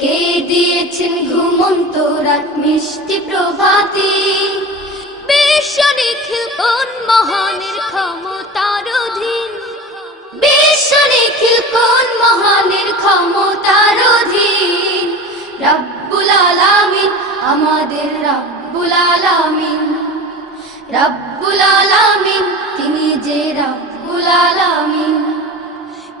কে দিয়েছেন ঘুমন্ত রাত মিষ্টি প্রভাতি? বিশ্ব নিখিল কোন মহানের ক্ষমতার অধীন? বিশ্ব নিখিল কোন মহানের ক্ষমতার অধীন? রব্বুল আলামিন, আমাদের রব্বুল আলামিন। রব্বুল আলামিন, তিনি যে রব্বুল আলামিন।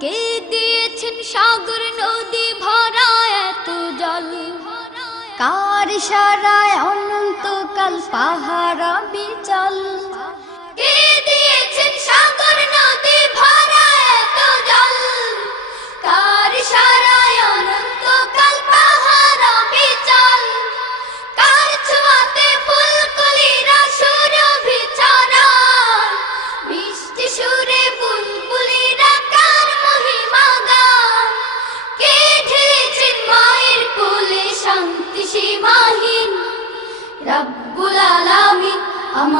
কে দিয়েছেন সাগর সারায় অনন্তকাল পাহারা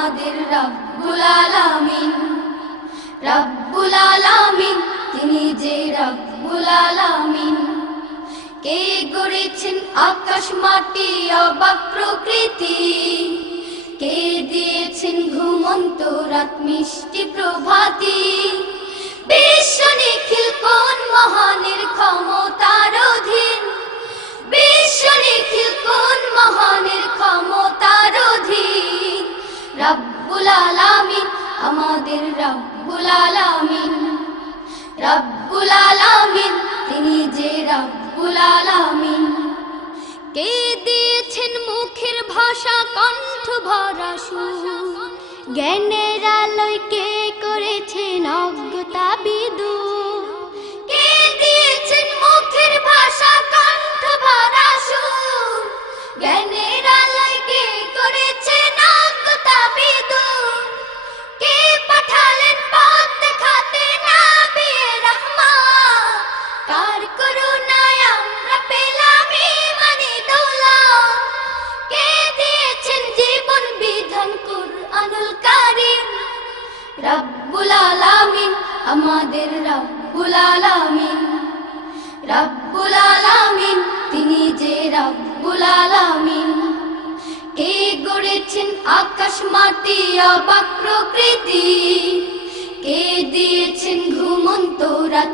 আমাদের রব্বুল আলামিন। রব্বুল আলামিন, তিনি যে রব্বুল আলামিন। কে গড়েছেন আকাশ মাটি, অবাক প্রকৃতি। কে দিয়েছেন ঘুমন্ত রাত, মিষ্টি প্রভাতি। আমাদের রব্বুল আলামিন রব্বুল আলামিন, তিনি যে রব্বুল আলামিন। কে দিয়েছেন মুখের ভাষা, কণ্ঠ ভরা সুর? জ্ঞানের আলোয় কে রব্বুল আলামিন, আমাদের রব্বুল আলামিন। রব্বুল আলামিন, তিনি যে রব্বুল আলামিন। কে গড়েছেন আকাশ মাটি অবাক প্রকৃতি। কে দিয়েছেন ঘুমন্ত রাত।